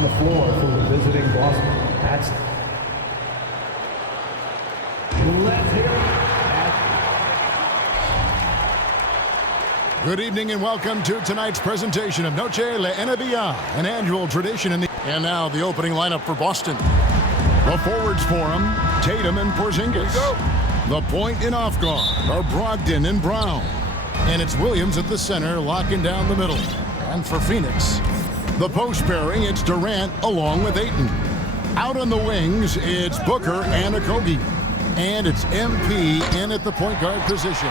on the floor for the visiting Boston. That's let's hear it. Good evening and welcome to tonight's presentation of Noche la NBA, an annual tradition in the... And now the opening lineup for Boston. The forwards for him, Tatum and Porzingis. The point and off guard are Brogdon and Brown. And it's Williams at the center, locking down the middle. And for Phoenix, the post pairing, it's Durant along with Ayton. Out on the wings, it's Booker and Okogie. And it's MP in at the point guard position.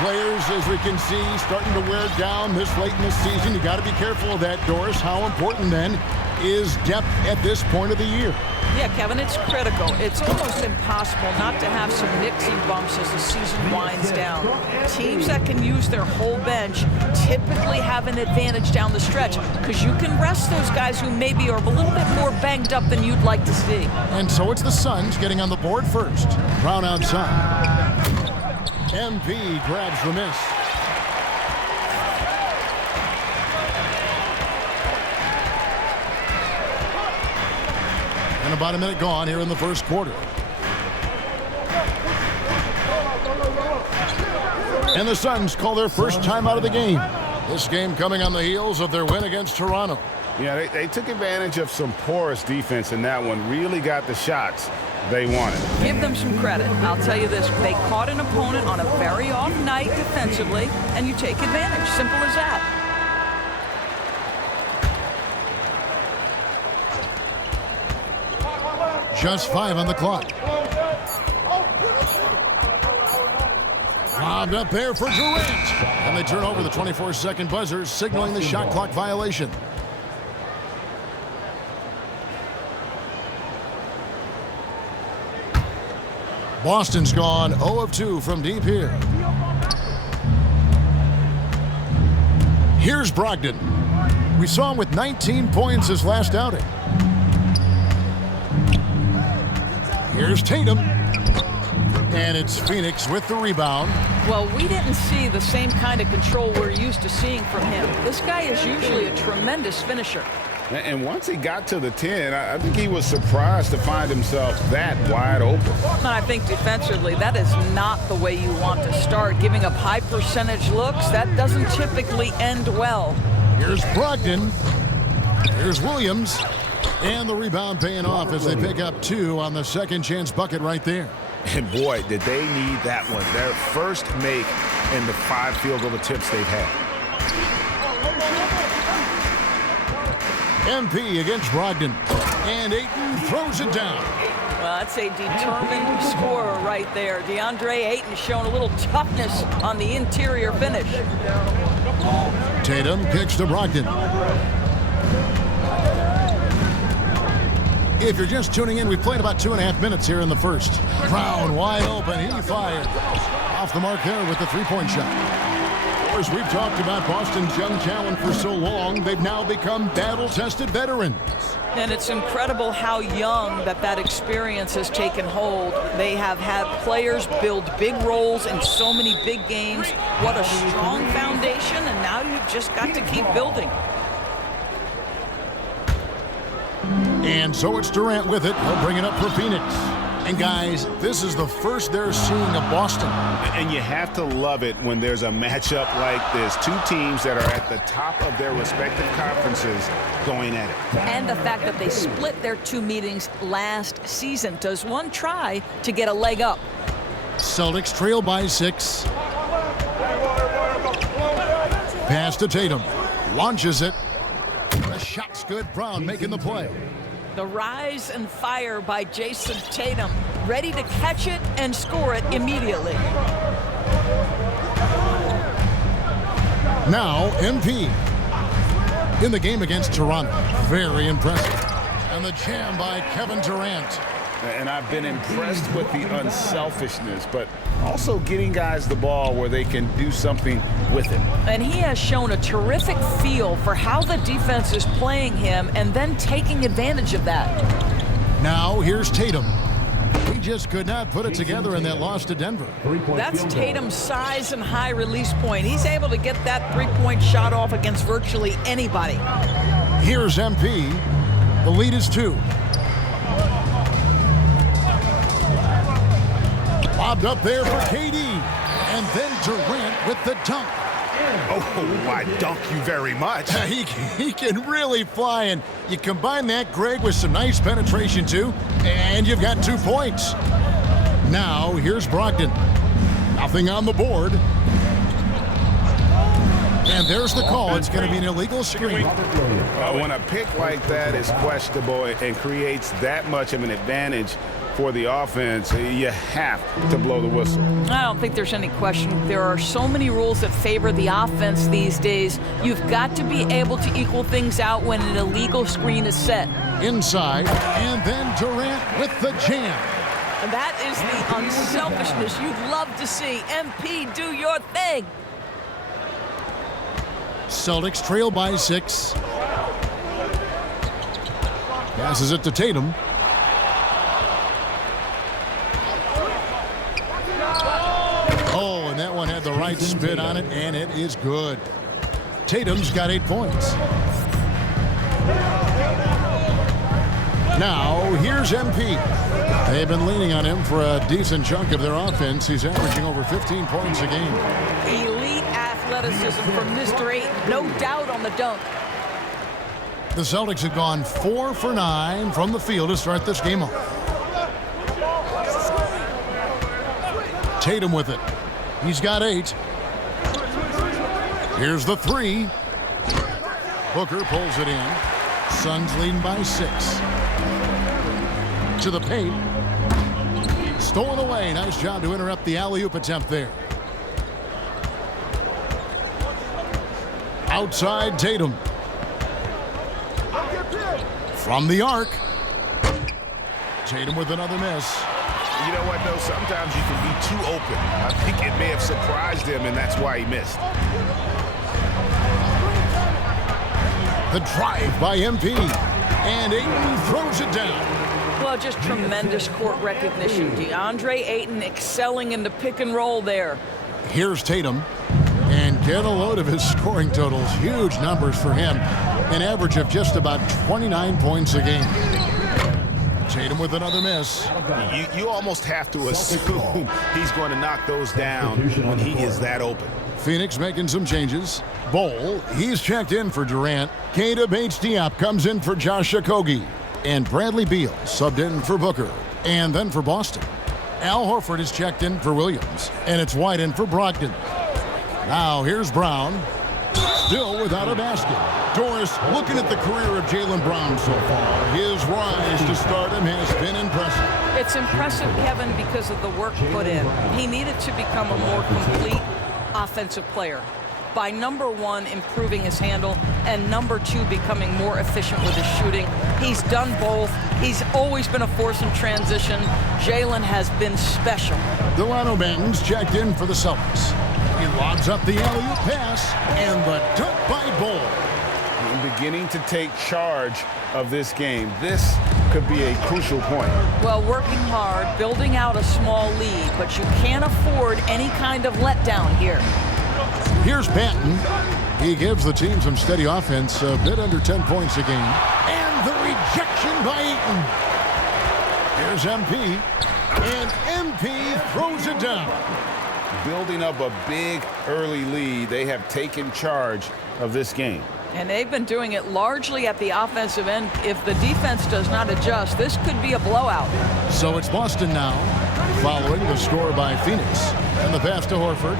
Players, as we can see, starting to wear down this late in the season. You got to be careful of that, Doris. How important, then, is depth at this point of the year? Yeah, Kevin, it's critical. It's almost impossible not to have some nicks and bumps as the season winds down. Teams that can use their whole bench typically have an advantage down the stretch because you can rest those guys who maybe are a little bit more banged up than you'd like to see. And so it's the Suns getting on the board first. Brown outside. MP grabs the miss. And about a minute gone here in the first quarter. And the Suns call their first time out of the game. This game coming on the heels of their win against Toronto. Yeah, they took advantage of some porous defense in that one. Really got the shots they wanted. Give them some credit. I'll tell you this. They caught an opponent on a very off night defensively, and you take advantage. Simple as that. Just 5 on the clock. Lobbed up there for Durant. And they turn over the 24-second buzzer, signaling the shot clock violation. Boston's gone 0 of 2 from deep here. Here's Brogdon. We saw him with 19 points his last outing. Here's Tatum. And it's Phoenix with the rebound. Well, we didn't see the same kind of control we're used to seeing from him. This guy is usually a tremendous finisher. And once he got to the 10, I think he was surprised to find himself that wide open. And I think defensively, that is not the way you want to start. Giving up high percentage looks, that doesn't typically end well. Here's Brogdon. Here's Williams. And the rebound paying off as they pick up 2 on the second chance bucket right there. And boy, did they need that one. Their first make in the 5 field goal attempts they've had. MP against Brogdon. And Ayton throws it down. Well, that's a determined scorer right there. DeAndre Ayton showing a little toughness on the interior finish. Tatum kicks to Brogdon. If you're just tuning in, we played about 2.5 minutes here in the first. Brown wide open. He fired. Off the mark there with the three-point shot. Of course, we've talked about Boston's young talent for so long. They've now become battle-tested veterans. And it's incredible how young that experience has taken hold. They have had players build big roles in so many big games. What a strong foundation, and now you've just got to keep building. And so it's Durant with it. He'll bring it up for Phoenix. And guys, this is the first they're seeing of Boston. And you have to love it when there's a matchup like this. 2 teams that are at the top of their respective conferences going at it. And the fact that they split their 2 meetings last season. Does one try to get a leg up? Celtics trail by 6. Pass to Tatum. Launches it. The shot's good. Brown making the play. The rise and fire by Jason Tatum, ready to catch it and score it immediately. Now, MP. In the game against Toronto. Very impressive. And the jam by Kevin Durant. And I've been impressed with the unselfishness, but also getting guys the ball where they can do something with it. And he has shown a terrific feel for how the defense is playing him and then taking advantage of that. Now here's Tatum. He just could not put it together in that loss to Denver. That's Tatum's size and high release point. He's able to get that three-point shot off against virtually anybody. Here's MP. lead is 2. Lobbed up there for KD. And then Durant with the dunk. Oh, I dunk you very much. He can really fly, and you combine that, Greg, with some nice penetration, too, and you've got 2 points. Now, here's Brogdon. Nothing on the board. And there's the call. It's going to be an illegal screen. When a pick like that is questionable and creates that much of an advantage for the offense, you have to blow the whistle. I don't think there's any question. There are so many rules that favor the offense these days. You've got to be able to equal things out when an illegal screen is set. Inside, and then Durant with the jam. And that is the unselfishness you'd love to see. MP, do your thing. Celtics trail by 6. Passes it to Tatum. Oh, and that one had the right spin on it, and it is good. Tatum's got 8 points. Now, here's MP. They've been leaning on him for a decent chunk of their offense. He's averaging over 15 points a game. Elite athleticism from Mr. 8. No doubt on the dunk. The Celtics have gone 4 for 9 from the field to start this game off. Tatum with it. He's got 8. Here's the 3. Booker pulls it in. Suns leading by 6. To the paint. Stolen away. Nice job to interrupt the alley-oop attempt there. Outside Tatum. From the arc. Tatum with another miss. You know what, though? Sometimes you can be too open. I think it may have surprised him, and that's why he missed. The drive by MP. And Ayton throws it down. Well, just tremendous court recognition. DeAndre Ayton excelling in the pick and roll there. Here's Tatum. And get a load of his scoring totals. Huge numbers for him. An average of just about 29 points a game. Tatum with another miss. You almost have to assume he's going to knock those down when he is that open. Phoenix making some changes. Bol, he's checked in for Durant. Keita Bates-Diop comes in for Josh Okogie. And Bradley Beal subbed in for Booker. And then for Boston, Al Horford is checked in for Williams. And it's White in for Brogdon. Now here's Brown. Still without a basket. Doris, looking at the career of Jaylen Brown so far, his rise to stardom has been impressive. It's impressive, Kevin, because of the work put in. He needed to become a more complete offensive player by, number 1, improving his handle, and number 2, becoming more efficient with his shooting. He's done both. He's always been a force in transition. Jaylen has been special. Delano Banton's checked in for the Celtics. He lobs up the alley-oop pass, and the dunk by Bol. Beginning to take charge of this game. This could be a crucial point. Well, working hard, building out a small lead, but you can't afford any kind of letdown here. Here's Banton. He gives the team some steady offense, a bit under 10 points a game. And the rejection by Ayton. Here's MP. And MP throws it down. Building up a big early lead, they have taken charge of this game. And they've been doing it largely at the offensive end. If the defense does not adjust, this could be a blowout. So it's Boston now, following the score by Phoenix. And the pass to Horford.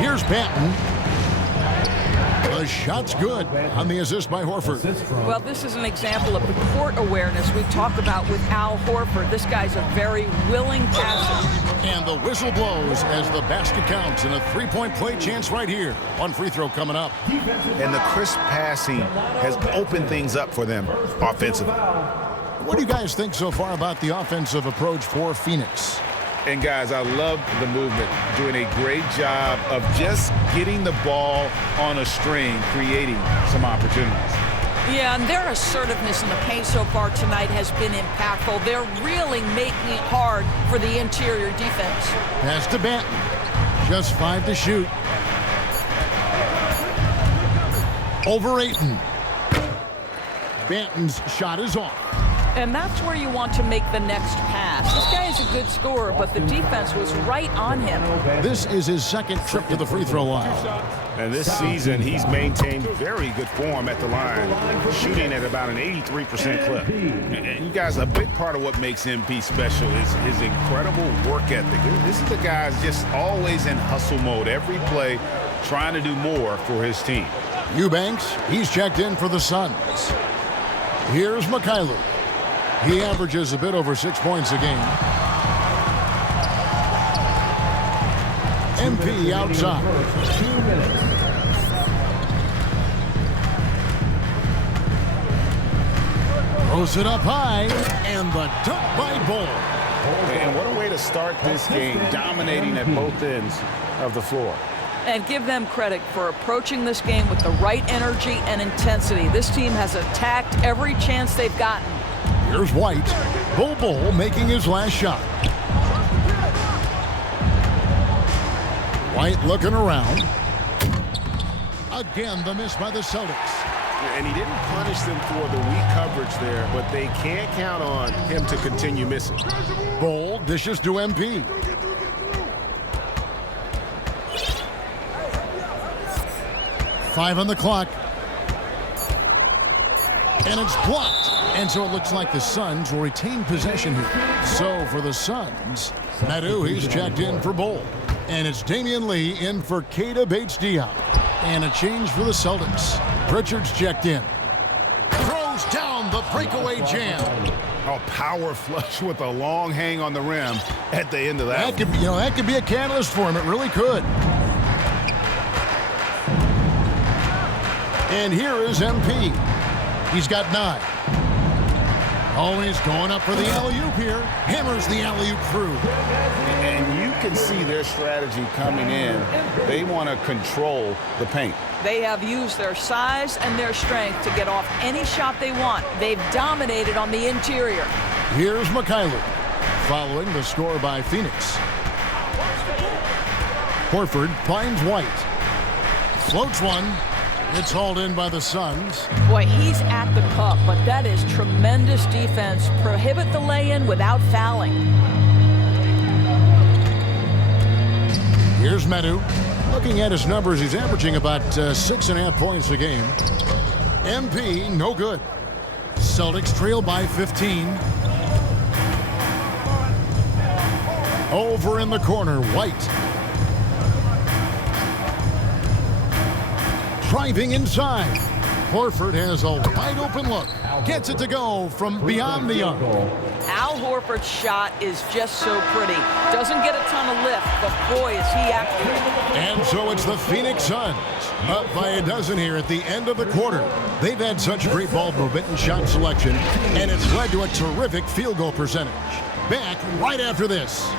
Here's Banton. The shot's good on the assist by Horford. Well, this is an example of the court awareness we talk about with Al Horford. This guy's a very willing passer. And the whistle blows as the basket counts, and a three-point play chance right here. One free throw coming up. And the crisp passing has opened things up for them offensively. What do you guys think so far about the offensive approach for Phoenix? And guys, I love the movement, doing a great job of just getting the ball on a string, creating some opportunities. Yeah, and their assertiveness in the paint so far tonight has been impactful. They're really making it hard for the interior defense. Pass to Banton. Just 5 to shoot. Over Ayton. Banton's shot is off. And that's where you want to make the next pass. This guy is a good scorer, but the defense was right on him. This is his second trip to the free throw line. And this season, he's maintained very good form at the line, shooting at about an 83% clip. And you guys, a big part of what makes MP special is his incredible work ethic. This is a guy who's just always in hustle mode, every play, trying to do more for his team. Eubanks, he's checked in for the Suns. Here's McKaylu. He averages a bit over 6 points a game. MP outside. 2 minutes. Throws it up high, and the dunk by Bull. And what a way to start this game, dominating at both ends of the floor. And give them credit for approaching this game with the right energy and intensity. This team has attacked every chance they've gotten. Here's White. Bull making his last shot. White looking around. Again, the miss by the Celtics. And he didn't punish them for the weak coverage there, but they can't count on him to continue missing. Bull dishes to MP. Five on the clock. And it's blocked. And so it looks like the Suns will retain possession here. So for the Suns, Madu, he's checked in for Bull. And it's Damian Lee in for Keita Bates-Diop. And a change for the Celtics. Pritchard's checked in. Throws down the breakaway jam. A power flush with a long hang on the rim at the end of that. That could be a catalyst for him. It really could. And here is MP. He's got 9. Oh, he's going up for the alley-oop here. Hammers the alley-oop through. And you can see their strategy coming in. They want to control the paint. They have used their size and their strength to get off any shot they want. They've dominated on the interior. Here's McKaylu, following the score by Phoenix. Horford finds White. Floats one. It's hauled in by the Suns. Boy, he's at the cup, but that is tremendous defense. Prohibit the lay-in without fouling. Here's Madu. Looking at his numbers, he's averaging about 6.5 points a game. MP, no good. Celtics trail by 15. Over in the corner, White. Driving inside. Horford has a wide open look. Gets it to go from beyond the arc. Al Horford's shot is just so pretty. Doesn't get a ton of lift, but boy, is he active. And so it's the Phoenix Suns, up by a dozen here at the end of the quarter. They've had such great ball movement and shot selection, and it's led to a terrific field goal percentage. Back right after this.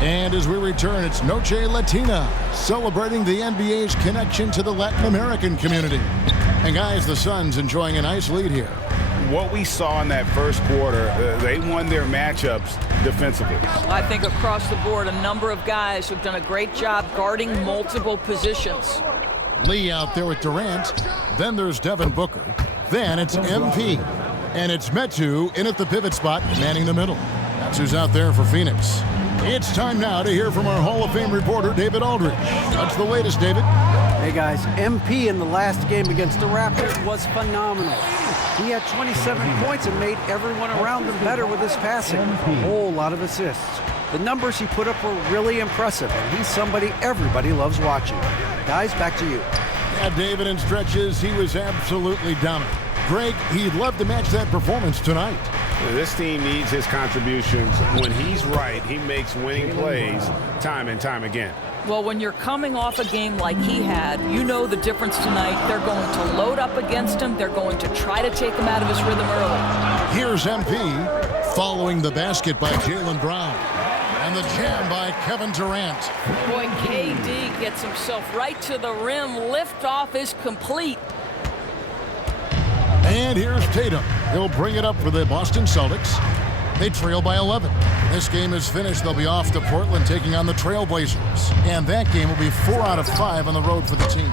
And as we return, it's Noche Latina, celebrating the NBA's connection to the Latin American community. And guys, the Suns enjoying a nice lead here. What we saw in that first quarter, they won their matchups defensively. I think across the board, a number of guys who've done a great job guarding multiple positions. Lee out there with Durant. Then there's Devin Booker. Then it's MP. And it's Metu in at the pivot spot, manning the middle. That's who's out there for Phoenix. It's time now to hear from our Hall of Fame reporter, David Aldridge. What's the latest, David? Hey, guys. MP in the last game against the Raptors was phenomenal. He had 27 points and made everyone around him better with his passing. A whole lot of assists. The numbers he put up were really impressive, and he's somebody everybody loves watching. Guys, back to you. Yeah, David, in stretches, he was absolutely dominant. Greg, he'd love to match that performance tonight. This team needs his contributions. When he's right, he makes winning plays time and time again. Well, when you're coming off a game like he had, you know the difference tonight. They're going to load up against him. They're going to try to take him out of his rhythm early. Here's MP, following the basket by Jaylen Brown. And the jam by Kevin Durant. Boy, KD gets himself right to the rim. Liftoff is complete. And here's Tatum. He'll bring it up for the Boston Celtics. They trail by 11. This game is finished. They'll be off to Portland taking on the Trailblazers. And that game will be 4 out of 5 on the road for the team.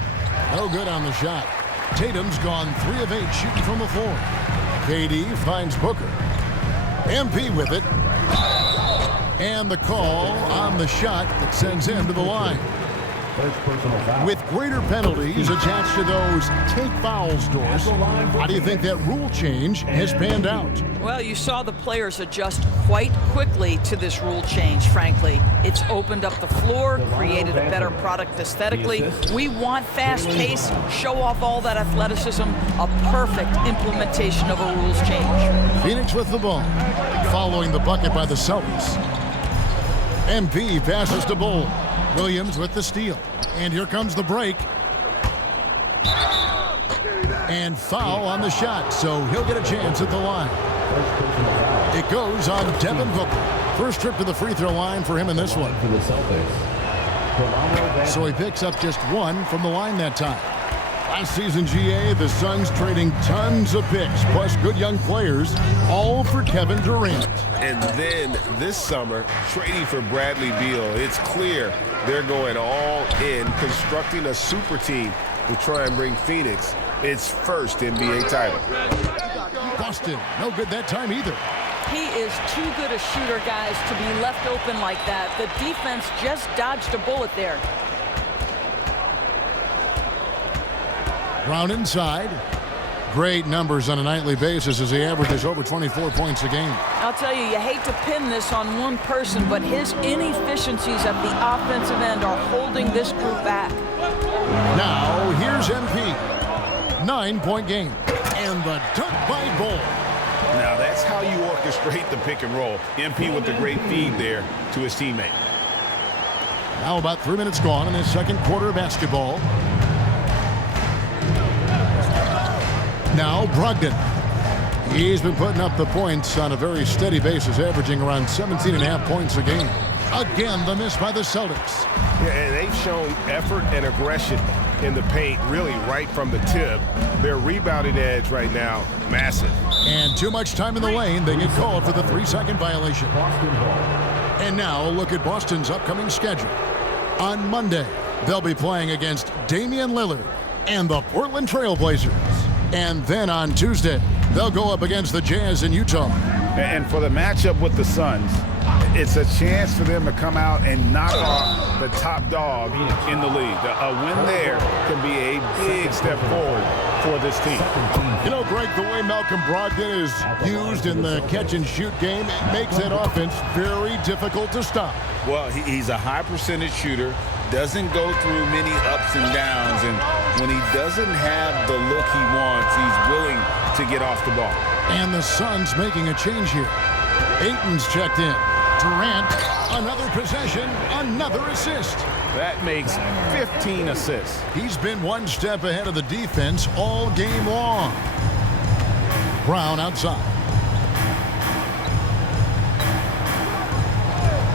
No good on the shot. Tatum's gone 3 of 8 shooting from the floor. KD finds Booker. MP with it. And the call on the shot that sends him to the line. First personal foul. With greater penalties attached to those take fouls, Doris, how do you think that rule change has panned out? Well, you saw the players adjust quite quickly to this rule change, frankly. It's opened up the floor, created a better product aesthetically. We want fast pace, show off all that athleticism, a perfect implementation of a rules change. Phoenix with the ball, following the bucket by the Celtics. MP passes to Bull. Williams with the steal. And here comes the break. And foul on the shot, so he'll get a chance at the line. It goes on Devin Booker. First trip to the free throw line for him in this one. For the Celtics. So he picks up just 1 from the line that time. Last season, GA, the Suns trading tons of picks, plus good young players, all for Kevin Durant. And then this summer, trading for Bradley Beal. It's clear they're going all in, constructing a super team to try and bring Phoenix its first NBA title. Boston, no good that time either. He is too good a shooter, guys, to be left open like that. The defense just dodged a bullet there. Brown inside. Great numbers on a nightly basis as he averages over 24 points a game. I'll tell you, you hate to pin this on one person, but his inefficiencies at the offensive end are holding this group back. Now, here's MP. 9-point game. And the dunk by Bull. Now that's how you orchestrate the pick and roll. MP with the great feed there to his teammate. Now about 3 minutes gone in this second quarter of basketball. Now Brogdon. He's been putting up the points on a very steady basis, averaging around 17.5 points a game. Again, the miss by the Celtics. Yeah, and they've shown effort and aggression in the paint, really right from the tip. Their rebounding edge right now, massive. And too much time in the lane. They get called for the 3-second violation. And now look at Boston's upcoming schedule. On Monday, they'll be playing against Damian Lillard and the Portland Trailblazers. And then on Tuesday, they'll go up against the Jazz in Utah. And for the matchup with the Suns, it's a chance for them to come out and knock off the top dog in the league. A win there can be a big step forward for this team. You know, Greg, the way Malcolm Brogdon is used in the catch-and-shoot game, it makes that offense very difficult to stop. Well, he's a high percentage shooter, doesn't go through many ups and downs, and when he doesn't have the look he wants, he's willing to get off the ball. And the Suns making a change here. Ayton's checked in. Durant, another possession, another assist. That makes 15 assists. He's been one step ahead of the defense all game long. Brown outside.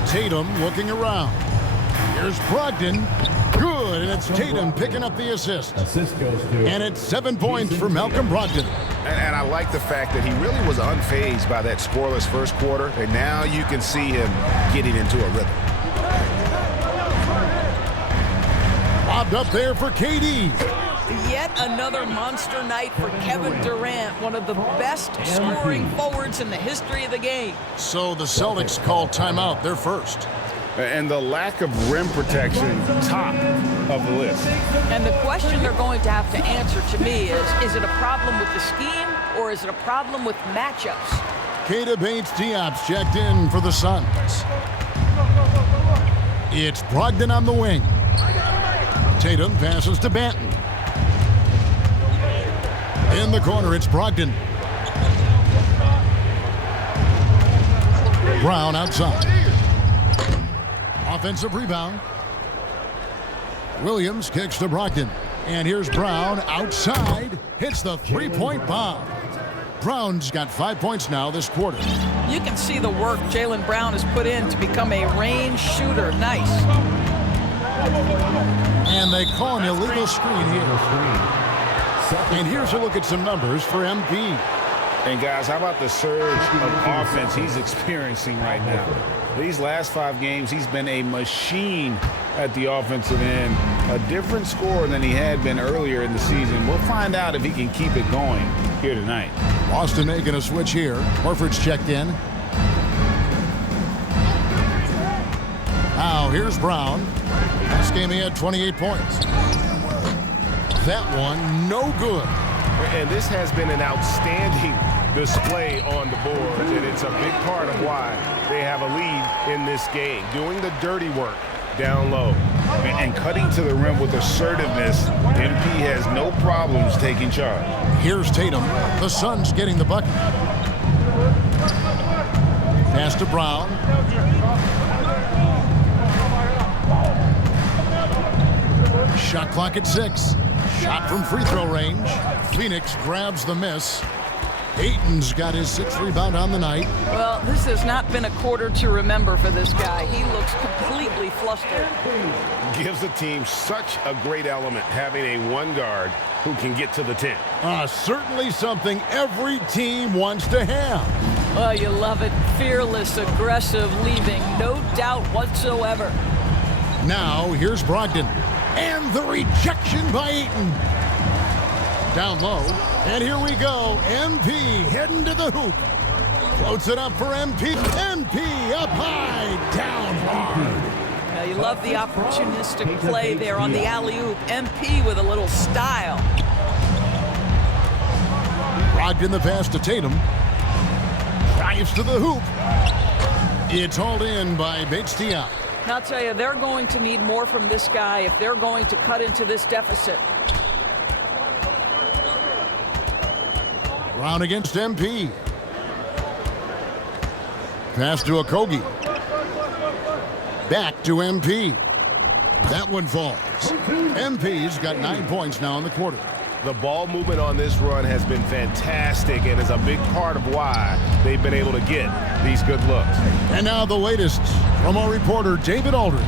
Tatum looking around. Here's Brogdon. Good, and it's Tatum picking up the assist. Assist goes to. And it's 7 points for Malcolm Brogdon. And I like the fact that he really was unfazed by that scoreless first quarter, and now you can see him getting into a rhythm. Lobbed up there for KD. Yet another monster night for Kevin Durant, one of the best scoring forwards in the history of the game. So the Celtics call timeout, their first. And the lack of rim protection, top of the list. And the question they're going to have to answer to me is it a problem with the scheme or is it a problem with matchups? Keita Bates-Diop's checked in for the Suns. It's Brogdon on the wing. Tatum passes to Banton. In the corner, it's Brogdon. Brown outside. Offensive rebound. Williams kicks to Brogdon. And here's Brown outside. Hits the three-point bomb. Brown's got 5 points now this quarter. You can see the work Jaylen Brown has put in to become a range shooter. Nice. And they call an illegal screen here. And here's a look at some numbers for MP. And guys, how about the surge of offense he's experiencing right now? These last 5 games, he's been a machine at the offensive end. A different score than he had been earlier in the season. We'll find out if he can keep it going here tonight. Boston making a switch here. Horford's checked in. Now here's Brown. Last game he had 28 points. That one, no good. And this has been an outstanding display on the board, and it's a big part of why they have a lead in this game. Doing the dirty work down low. And cutting to the rim with assertiveness, MP has no problems taking charge. Here's Tatum. The Suns getting the bucket. Pass to Brown. Shot clock at 6. Shot from free throw range. Phoenix grabs the miss. Ayton's got his 6th rebound on the night. Well, this has not been a quarter to remember for this guy. He looks completely flustered. Gives the team such a great element having a 1 guard who can get to the 10. Certainly something every team wants to have. Well, you love it. Fearless, aggressive, leaving. No doubt whatsoever. Now, here's Brogdon. And the rejection by Ayton. Down low. And here we go. MP heading to the hoop. Floats it up for MP. MP up high, down hard. Now, you love the opportunistic play there on the alley-oop. MP with a little style. Brogdon the pass to Tatum. Drives to the hoop. It's hauled in by Bates-Diop. And I'll tell you, they're going to need more from this guy if they're going to cut into this deficit. Brown against MP. Pass to Okogie. Back to MP. That one falls. MP's got 9 points now in the quarter. The ball movement on this run has been fantastic and is a big part of why they've been able to get these good looks. And now the latest from our reporter, David Aldridge.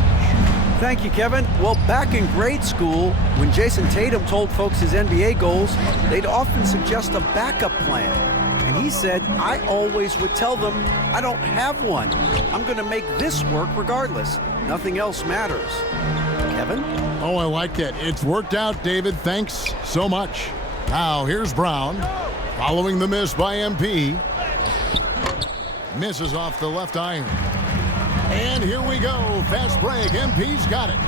Thank you, Kevin. Well, back in grade school, when Jason Tatum told folks his NBA goals, they'd often suggest a backup plan. And he said, I always would tell them, I don't have one. I'm going to make this work regardless. Nothing else matters. Kevin? Oh, I like that. It's worked out, David. Thanks so much. Now, here's Brown. Following the miss by MP. Misses off the left iron. And here we go. Fast break. MP's got it.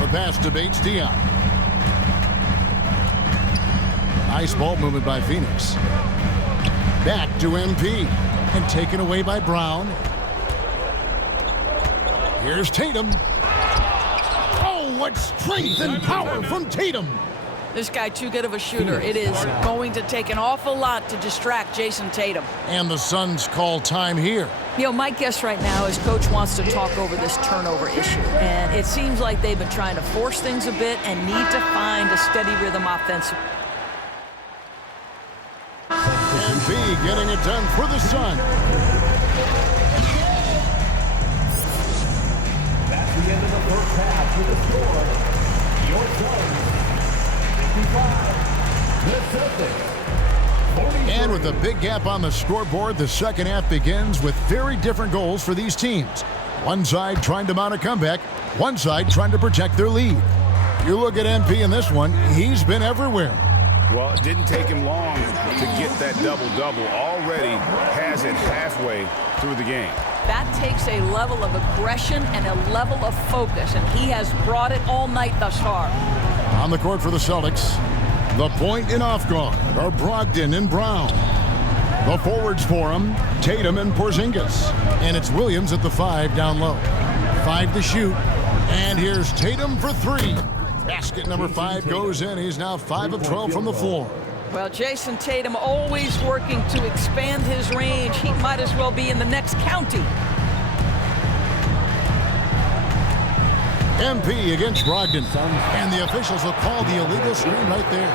The pass to Bates-Diop. Nice ball movement by Phoenix. Back to MP. And taken away by Brown. Here's Tatum. Oh, what strength and power from Tatum. This guy too good of a shooter. It is going to take an awful lot to distract Jason Tatum. And the Suns call time here. You know, my guess right now is Coach wants to talk over this turnover issue. And it seems like they've been trying to force things a bit and need to find a steady rhythm offensively. MP getting it done for the Suns. That's the end of the first half with the score. Your Suns, 55. The Celtics, 43. And with a big gap on the scoreboard, the second half begins with very different goals for these teams. One side trying to mount a comeback, one side trying to protect their lead. You look at MP in this one, he's been everywhere. Well, it didn't take him long to get that double-double. Already has it halfway through the game. That takes a level of aggression and a level of focus, and he has brought it all night thus far. On the court for the Celtics, the point and off guard are Brogdon and Brown. The forwards for him, Tatum and Porzingis. And it's Williams at the 5 down low. 5 to shoot. And here's Tatum for 3. Basket number 5 goes in. He's now 5 of 12 from the floor. Well, Jason Tatum always working to expand his range. He might as well be in the next county. MP against Brogdon. And the officials will call the illegal screen right there.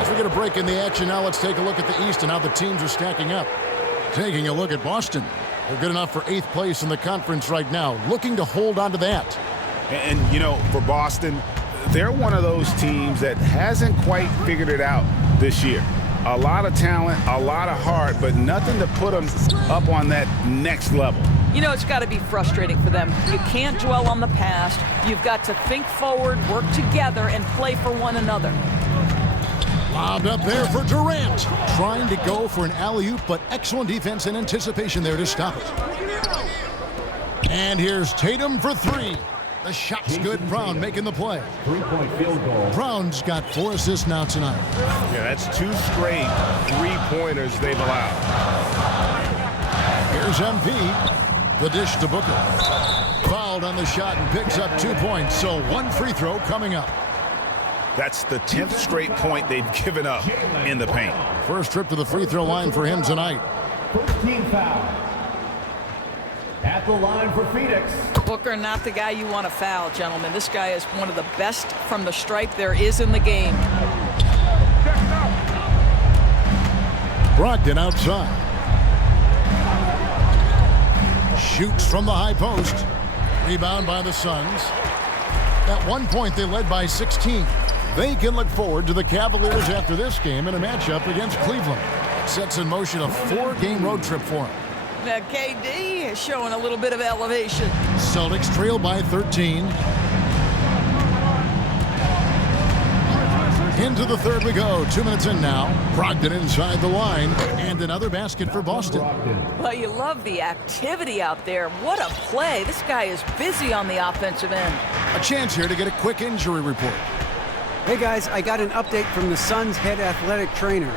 As we get a break in the action now, let's take a look at the East and how the teams are stacking up. Taking a look at Boston. They're good enough for 8th place in the conference right now, looking to hold on to that. And, you know, for Boston, they're one of those teams that hasn't quite figured it out this year. A lot of talent, a lot of heart, but nothing to put them up on that next level. You know, it's got to be frustrating for them. You can't dwell on the past. You've got to think forward, work together, and play for one another. Lobbed up there for Durant. Trying to go for an alley-oop, but excellent defense and anticipation there to stop it. And here's Tatum for three. The shot's good. Brown making the play. 3-point field goal. Brown's got 4 assists now tonight. Yeah, that's 2 straight 3-pointers they've allowed. Here's MP. The dish to Booker. Fouled on the shot and picks up 2 points. So 1 free throw coming up. That's the 10th straight point they've given up in the paint. First trip to the free throw line for him tonight. First team foul. At the line for Phoenix. Booker, not the guy you want to foul, gentlemen. This guy is one of the best from the stripe there is in the game. Brogdon outside. Shoots from the high post. Rebound by the Suns. At one point, they led by 16. They can look forward to the Cavaliers after this game in a matchup against Cleveland. Sets in motion a 4-game road trip for them. Now, KD is showing a little bit of elevation. Celtics trail by 13. Into the third we go. 2 minutes in now. Brogdon inside the line. And another basket for Boston. Well, you love the activity out there. What a play. This guy is busy on the offensive end. A chance here to get a quick injury report. Hey guys, I got an update from the Suns head athletic trainer.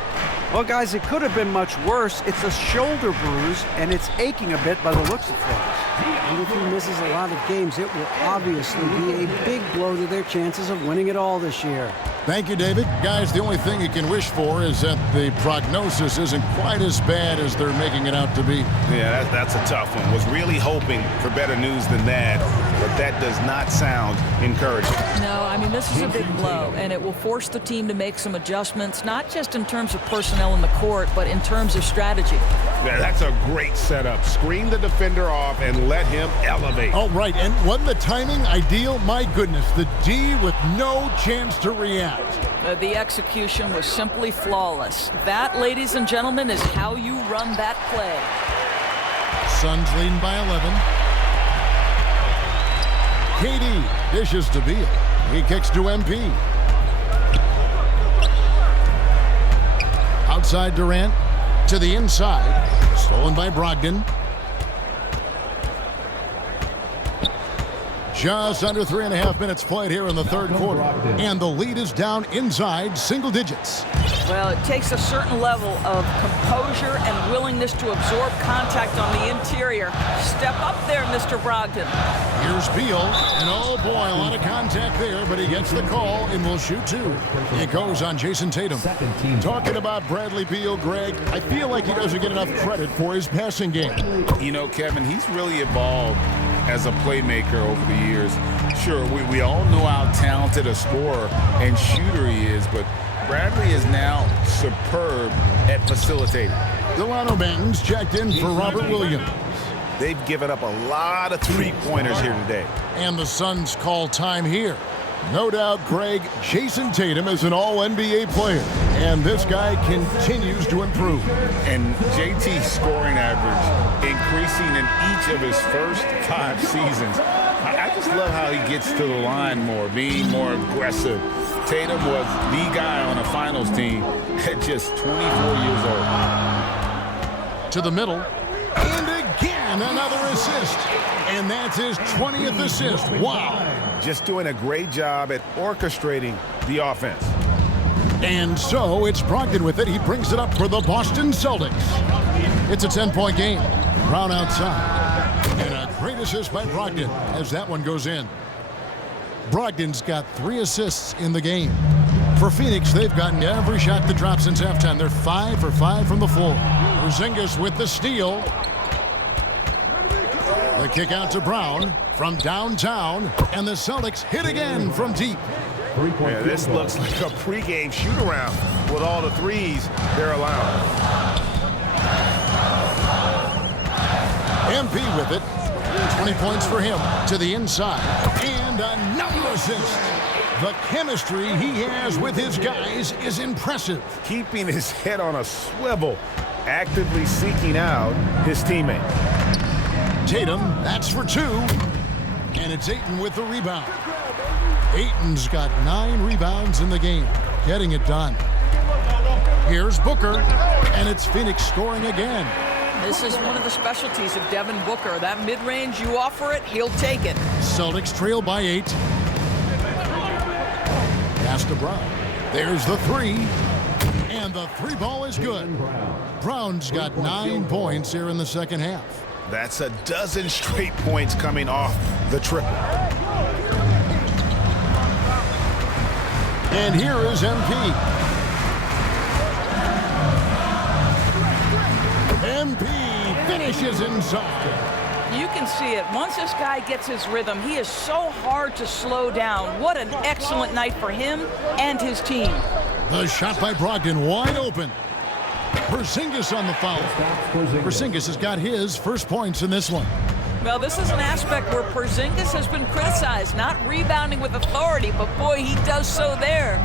Well guys, it could have been much worse. It's a shoulder bruise and it's aching a bit by the looks of things. And if he misses a lot of games, it will obviously be a big blow to their chances of winning it all this year. Thank you, David. Guys, the only thing you can wish for is that the prognosis isn't quite as bad as they're making it out to be. Yeah, that's a tough one. Was really hoping for better news than that, but that does not sound encouraging. No, I mean, this is a big blow, and it will force the team to make some adjustments, not just in terms of personnel in the court, but in terms of strategy. Yeah, that's a great setup. Screen the defender off and let him elevate. Oh, right, and wasn't the timing ideal? My goodness, the D with no chance to react. The execution was simply flawless. That, ladies and gentlemen, is how you run that play. Suns leading by 11. KD dishes to Beal. He kicks to MP. Outside Durant to the inside. Stolen by Brogdon. Just under 3.5 minutes played here in the third quarter. And the lead is down inside single digits. Well, it takes a certain level of composure and willingness to absorb contact on the interior. Step up there, Mr. Brogdon. Here's Beal, and oh boy, a lot of contact there, but he gets the call and will shoot 2. It goes on Jason Tatum. Talking about Bradley Beal, Greg, I feel like he doesn't get enough credit for his passing game. You know, Kevin, he's really evolved as a playmaker over the years. Sure, we all know how talented a scorer and shooter he is, but Bradley is now superb at facilitating. Delano Banton's checked in for Robert Williams. They've given up a lot of 3-pointers here today. And the Suns call time here. No doubt, Greg, Jason Tatum is an all-NBA player, and this guy continues to improve. And JT's scoring average increasing in each of his first 5 seasons. I just love how he gets to the line more, being more aggressive. Tatum was the guy on a finals team at just 24 years old. To the middle, and again another assist. And that's his 20th assist. Wow. Just doing a great job at orchestrating the offense. And so it's Brogdon with it. He brings it up for the Boston Celtics. It's a 10-point game. Brown outside. And a great assist by Brogdon as that one goes in. Brogdon's got 3 assists in the game. For Phoenix, they've gotten every shot that dropped since halftime. They're 5 for 5 from the floor. Porzingis with the steal. The kick out to Brown from downtown, and the Celtics hit again from deep. Yeah, this looks like a pregame shoot-around with all the threes they're allowing. MP with it. 20 points for him to the inside. And And another assist. The chemistry he has with his guys is impressive. Keeping his head on a swivel, actively seeking out his teammate. Tatum, that's for 2. And it's Ayton with the rebound. Ayton's got 9 rebounds in the game, getting it done. Here's Booker, and it's Phoenix scoring again. This is one of the specialties of Devin Booker. That mid-range, you offer it, he'll take it. Celtics trail by 8. Pass to Brown. There's the 3. And the 3 ball is good. Brown's got 9 points here in the second half. That's a dozen straight points coming off the triple. And here is MP. MP finishes inside. You can see it. Once this guy gets his rhythm, he is so hard to slow down. What an excellent night for him and his team. The shot by Brogdon wide open. Porzingis on the foul. Porzingis has got his first points in this one. Well, this is an aspect where Porzingis has been criticized, not rebounding with authority, but boy, he does so there.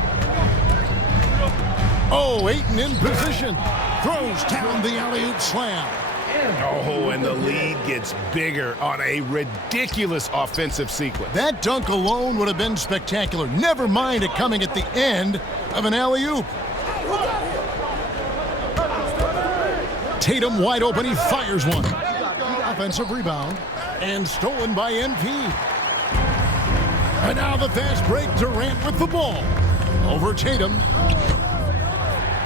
Oh, Ayton in position. Throws down the alley-oop slam. Oh, and the lead gets bigger on a ridiculous offensive sequence. That dunk alone would have been spectacular. Never mind it coming at the end of an alley-oop. Tatum wide open. He fires one. Offensive rebound. And stolen by NP. And now the fast break. Durant with the ball. Over Tatum.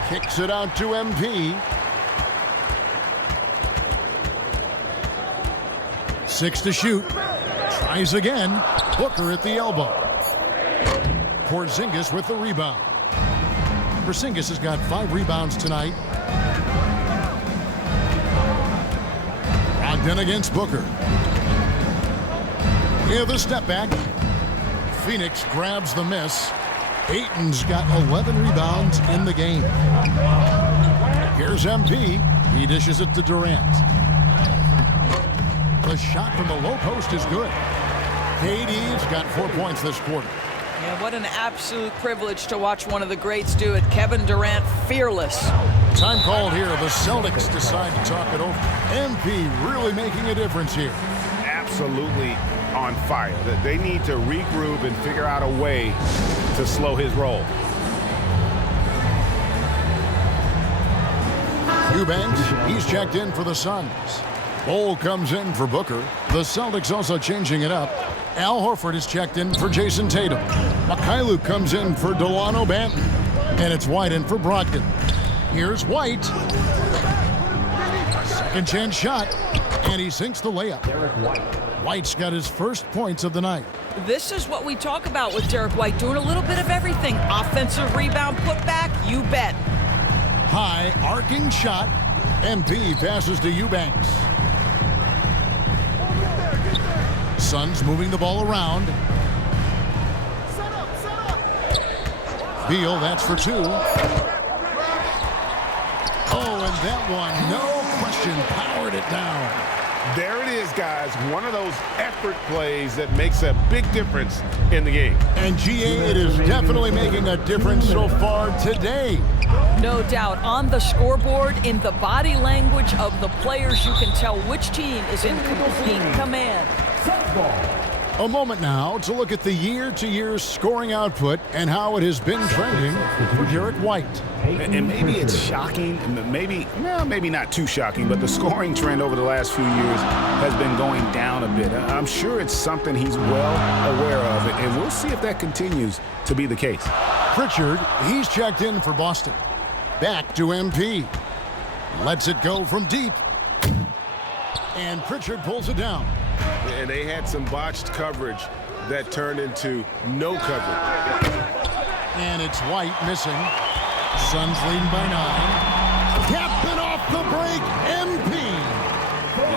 Kicks it out to MP. 6 to shoot. Tries again. Booker at the elbow. Porzingis with the rebound. Porzingis has got 5 rebounds tonight. Brogdon against Booker. Here the step back. Phoenix grabs the miss. Ayton's got 11 rebounds in the game. Here's MP. He dishes it to Durant. The shot from the low post is good. KD's got 4 points this quarter. Yeah, what an absolute privilege to watch one of the greats do it. Kevin Durant, fearless. Time called here. The Celtics decide to talk it over. MP really making a difference here. Absolutely on fire. They need to regroup and figure out a way to slow his roll. Eubanks, he's checked in for the Suns. Bol comes in for Booker. The Celtics also changing it up. Al Horford is checked in for Jason Tatum. Mikhailuk comes in for Delano Banton. And it's White in for Brogdon. Here's White. Second chance shot. And he sinks the layup. White's got his first points of the night. This is what we talk about with Derek White, doing a little bit of everything. Offensive rebound, put back, you bet. High arcing shot. MP passes to Eubanks. Suns moving the ball around. Beal, that's for 2. Oh, and that one, no question, powered it down. There it is, guys. One of those effort plays that makes a big difference in the game. And GA, it is definitely making a difference so far today. No doubt. On the scoreboard, in the body language of the players, you can tell which team is in complete command. A moment now to look at the year-to-year scoring output and how it has been trending for Derek White. And maybe it's shocking, maybe not too shocking, but the scoring trend over the last few years has been going down a bit. I'm sure it's something he's well aware of, and we'll see if that continues to be the case. Pritchard, he's checked in for Boston. Back to MP. Lets it go from deep. And Pritchard pulls it down. And they had some botched coverage that turned into no coverage. And it's White missing. Suns leading by 9. Capping off the break, MP.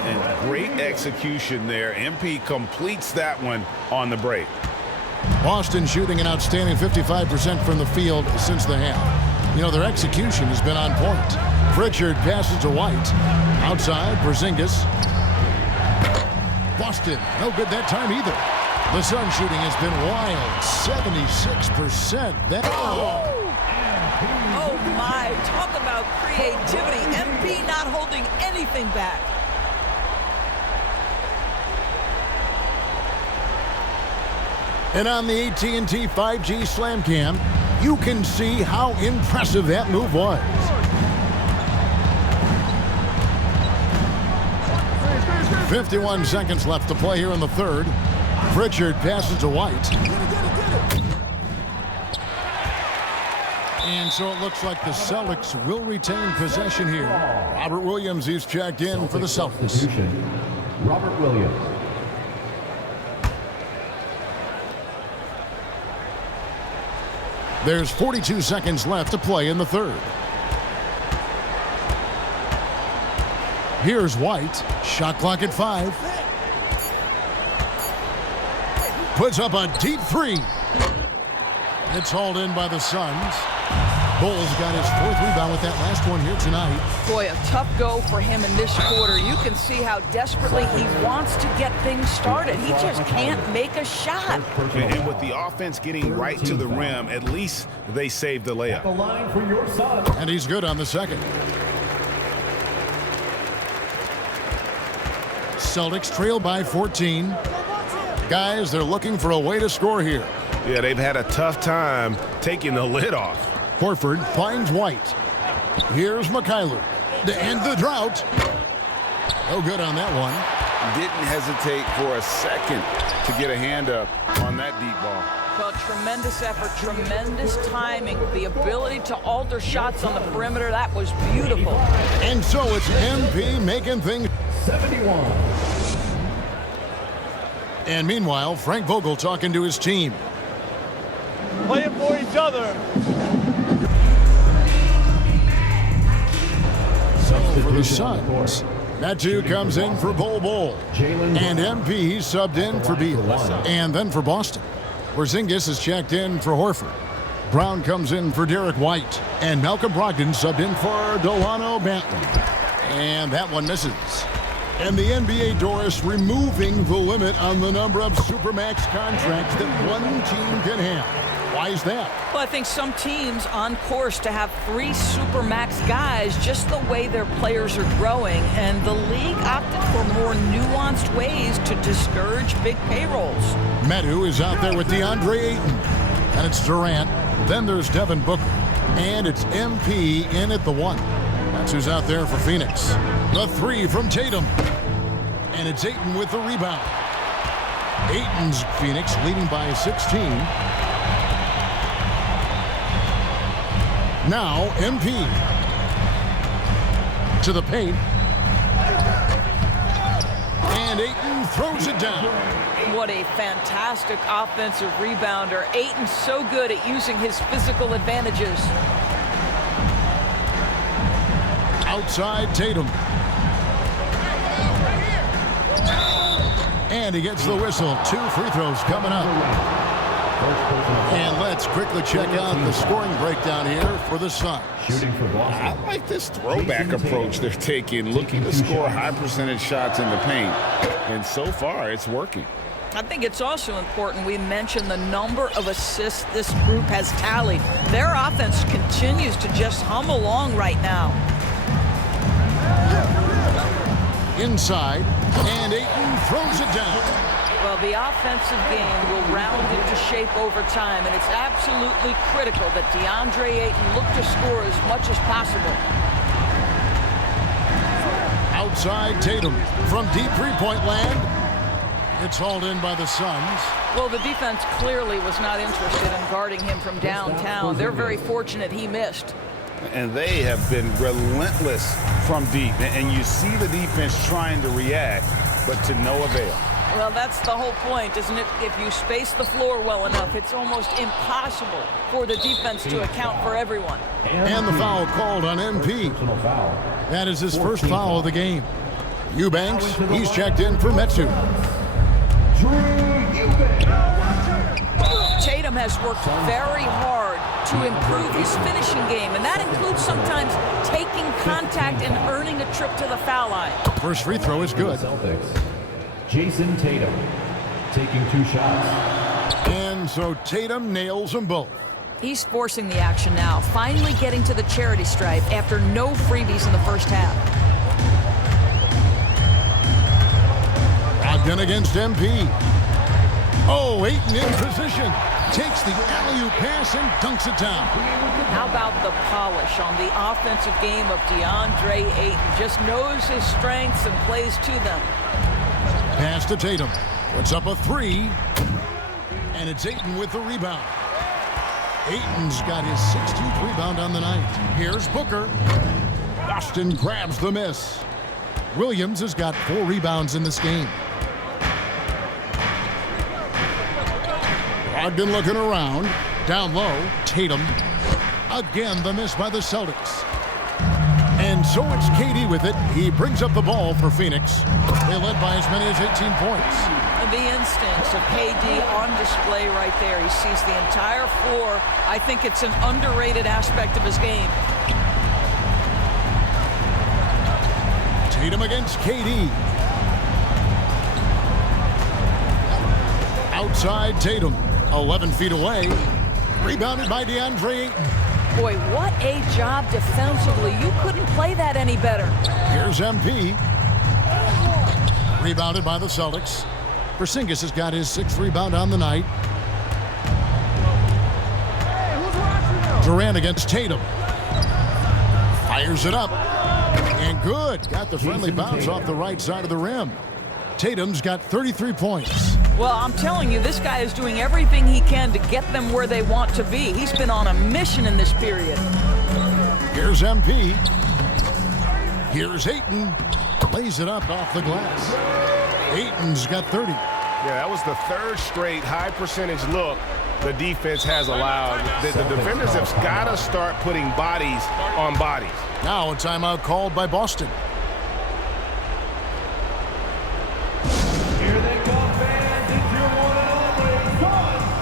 And great execution there. MP completes that one on the break. Boston shooting an outstanding 55% from the field since the half. You know, their execution has been on point. Pritchard passes to White. Outside, Porzingis. Boston, no good that time either. The Sun shooting has been wild, 76%. Oh my, talk about creativity. MP not holding anything back. And on the AT&T 5G Slam Cam, you can see how impressive that move was. "51 seconds left to play here in the third. Pritchard passes to White. And so it looks like the Celtics will retain possession here. Robert Williams, he's checked in for the Celtics. Robert Williams. There's 42 seconds left to play in the third. Here's White. Shot clock at 5. Puts up a deep three. It's hauled in by the Suns. Bulls got his 4th rebound with that last one here tonight. Boy, a tough go for him in this quarter. You can see how desperately he wants to get things started. He just can't make a shot. And with the offense getting right to the rim, at least they saved the layup. The line for your Suns. And he's good on the second. Celtics trail by 14. Guys, they're looking for a way to score here. Yeah, they've had a tough time taking the lid off. Horford finds White. Here's McCarEER to end the drought. No good on that one. Didn't hesitate for a second to get a hand up on that deep ball. Well, tremendous effort, tremendous timing, the ability to alter shots on the perimeter. That was beautiful. And so it's MP making things. 71. And meanwhile, Frank Vogel talking to his team. Playing for each other. For the Suns, Metu comes in for Bol. And MP subbed in for Beal. And then for Boston, Porzingis is checked in for Horford. Brown comes in for Derek White. And Malcolm Brogdon subbed in for Delano Banton. And that one misses. And the NBA, Doris, removing the limit on the number of Supermax contracts that one team can have. Why is that? Well, I think some teams on course to have 3 Supermax guys, just the way their players are growing, and the league opted for more nuanced ways to discourage big payrolls. Metu is out there with DeAndre Ayton. And it's Durant. Then there's Devin Booker. And it's MP in at the 1. That's who's out there for Phoenix. The 3 from Tatum. And it's Ayton with the rebound. Ayton's Phoenix leading by 16. Now MP to the paint. And Ayton throws it down. What a fantastic offensive rebounder. Ayton's so good at using his physical advantages. Outside Tatum. And he gets the whistle. 2 free throws coming up. And let's quickly check out the scoring breakdown here for the Suns. Shooting for Boston. I like this throwback approach they're taking, looking to score high percentage shots in the paint. And so far, it's working. I think it's also important we mention the number of assists this group has tallied. Their offense continues to just hum along right now. Inside, and Ayton throws it down. Well, the offensive game will round into shape over time, and it's absolutely critical that DeAndre Ayton look to score as much as possible. Outside Tatum from deep three-point land. It's hauled in by the Suns. Well, the defense clearly was not interested in guarding him from downtown. They're very fortunate he missed. And they have been relentless from deep. And you see the defense trying to react, but to no avail. Well, that's the whole point, isn't it? If you space the floor well enough, it's almost impossible for the defense to account for everyone. And the foul called on MP. That is his first foul of the game. Eubanks, he's checked in for Metu. Tatum has worked very hard to improve his finishing game, and that includes sometimes taking contact and earning a trip to the foul line. First free throw is good. Celtics. Jason Tatum. taking 2 shots. And so Tatum nails them both. He's forcing the action now, finally getting to the charity stripe after no freebies in the first half. Brogdon against MP. Oh, Ayton in position. Takes the alley-oop pass and dunks it down. How about the polish on the offensive game of DeAndre Ayton? Just knows his strengths and plays to them. Pass to Tatum. Puts up a 3. And it's Ayton with the rebound. Ayton's got his 16th rebound on the night. Here's Booker. Boston grabs the miss. Williams has got 4 rebounds in this game. Brogdon looking around. Down low, Tatum. Again, the miss by the Celtics. And so it's KD with it. He brings up the ball for Phoenix. They led by as many as 18 points. The instincts of KD on display right there. He sees the entire floor. I think it's an underrated aspect of his game. Tatum against KD. Outside Tatum. 11 feet away. Rebounded by DeAndre Ayton. Boy, what a job defensively. You couldn't play that any better. Here's MP. Rebounded by the Celtics. Porzingis has got his 6th rebound on the night. Durant against Tatum. Fires it up. And good. Got the friendly bounce off the right side of the rim. Tatum's got 33 points. Well, I'm telling you, this guy is doing everything he can to get them where they want to be. He's been on a mission in this period. Here's MP. Here's Ayton. Lays it up off the glass. Ayton's got 30. Yeah, that was the 3rd straight high percentage look the defense has allowed. The defenders have got to start putting bodies on bodies. Now a timeout called by Boston. Here they come, fans. It's your one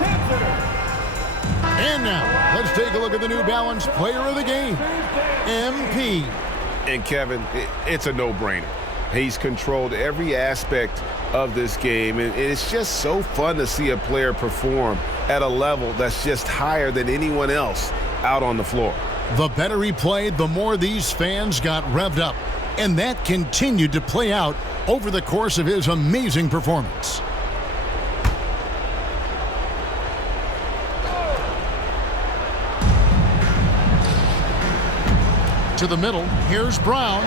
and only And now, let's take a look at the New Balance Player of the Game, MP. And Kevin, it's a no-brainer. He's controlled every aspect of this game, and it's just so fun to see a player perform at a level that's just higher than anyone else out on the floor. The better he played, the more these fans got revved up. And that continued to play out over the course of his amazing performance. To the middle, here's Brown.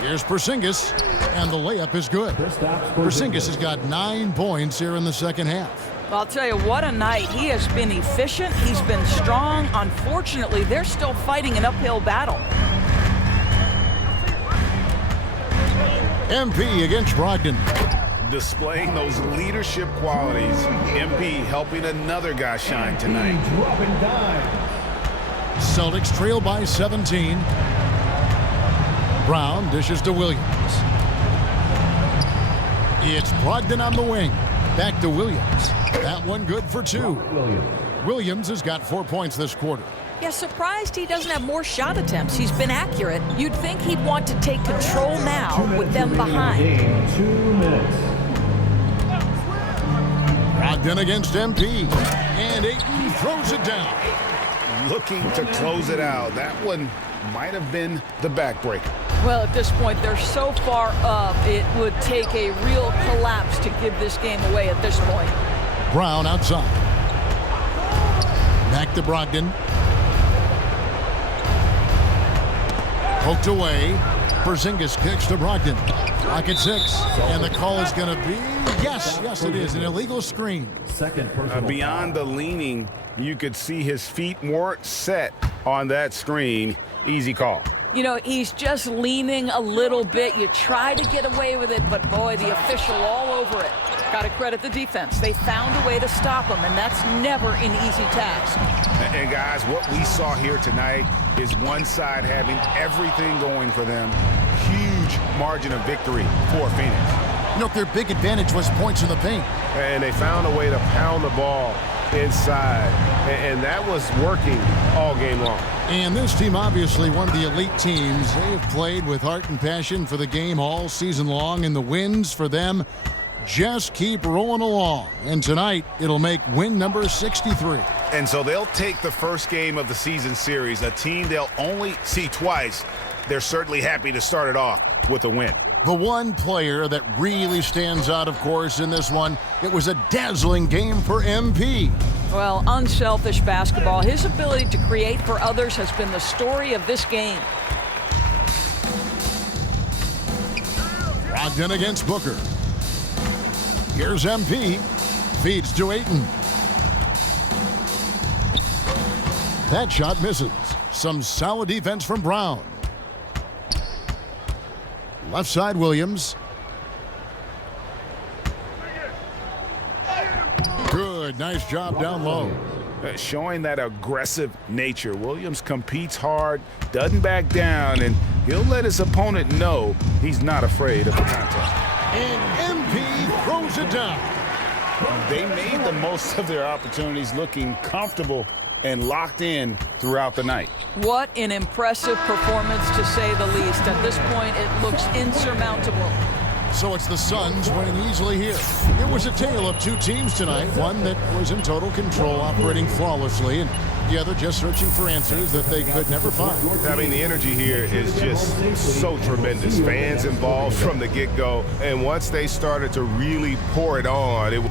Here's Porzingis, and the layup is good. Porzingis has got 9 points here in the second half. I'll tell you, what a night. He has been efficient. He's been strong. Unfortunately, they're still fighting an uphill battle. MP against Brogdon. Displaying those leadership qualities. MP helping another guy shine tonight. Celtics trail by 17. Brown dishes to Williams. It's Brogdon on the wing. Back to Williams. That one good for 2. Williams has got 4 points this quarter. Yeah, surprised he doesn't have more shot attempts. He's been accurate. You'd think he'd want to take control now with them behind. 2 minutes. Brogdon against MP. And Ayton throws it down. Looking to close it out. That one might have been the backbreaker. Well, at this point, they're so far up, it would take a real collapse to give this game away at this point. Brown outside. Back to Brogdon. Poked away. Porzingis kicks to Brogdon. Clock at 6. And the call is going to be, yes, it is, an illegal screen. Second personal Beyond the leaning, you could see his feet weren't set on that screen. Easy call. You know, he's just leaning a little bit. You try to get away with it, but boy, the official all over it. Got to credit the defense. They found a way to stop him, and that's never an easy task. And guys, what we saw here tonight is one side having everything going for them. Huge margin of victory for Phoenix. You know, their big advantage was points in the paint. And they found a way to pound the ball inside. And that was working all game long. And this team, obviously one of the elite teams. They have played with heart and passion for the game all season long, and the wins for them just keep rolling along. And tonight, it'll make win number 63. And so they'll take the first game of the season series, a team they'll only see twice. They're certainly happy to start it off with a win. The one player that really stands out, of course, in this one, it was a dazzling game for MP. Well, unselfish basketball. His ability to create for others has been the story of this game. Brogdon against Booker. Here's MP. Feeds to Ayton. That shot misses. Some solid defense from Brown. Left side, Williams. Good, nice job down low. Showing that aggressive nature. Williams competes hard, doesn't back down, and he'll let his opponent know he's not afraid of the contact. And MP throws it down. They made the most of their opportunities, looking comfortable and locked in throughout the night. What an impressive performance, to say the least. At this point, it looks insurmountable. So it's the Suns winning easily here. It was a tale of two teams tonight. One that was in total control, operating flawlessly, and the other just searching for answers that they could never find. I mean, the energy here is just so tremendous. Fans involved from the get-go, and once they started to really pour it on, it